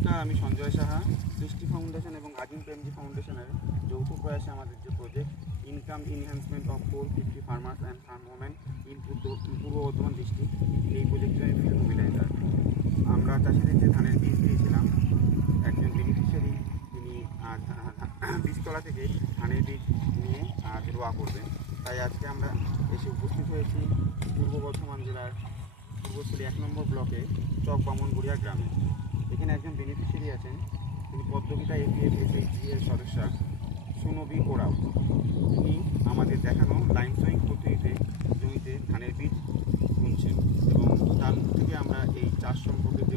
নমস্কার, আমি সঞ্জয় সাহা। সৃষ্টি ফাউন্ডেশন এবং আজিম প্রেমজি ফাউন্ডেশনের যৌথ প্রয়াসে আমাদের যে project income enhancement of 450 farmers and farm women in Purba Bardhaman district, এই প্রজেক্টের আমি ফিল্ড মোবিলাইজার। আমরা চাষিদের যে ধানের বীজ দিয়েছিলাম, একজন বেনিফিশিয়ারি তিনি বীজতলা থেকে ধানের বীজ নিয়ে আজ রোয়া করবেন। তাই আজকে আমরা এসে উপস্থিত হয়েছি পূর্ব বর্ধমান জেলার পূর্বস্থলী 1 নম্বর ব্লকে চক বামনগুড়িয়া গ্রামে। এখানে একজন বেনিফিশিয়ারি আছেন, তিনি পদ্মবিতা এপিএফ এসএইচজি এর সদস্যা সুনবী ওরাও। তিনি আমাদের দেখানো লাইন সোয়িং পদ্ধতিতে জমিতে ধানের বীজ বুনছেন এবং তার মুখ থেকে আমরা এই চাষ সম্পর্কে যে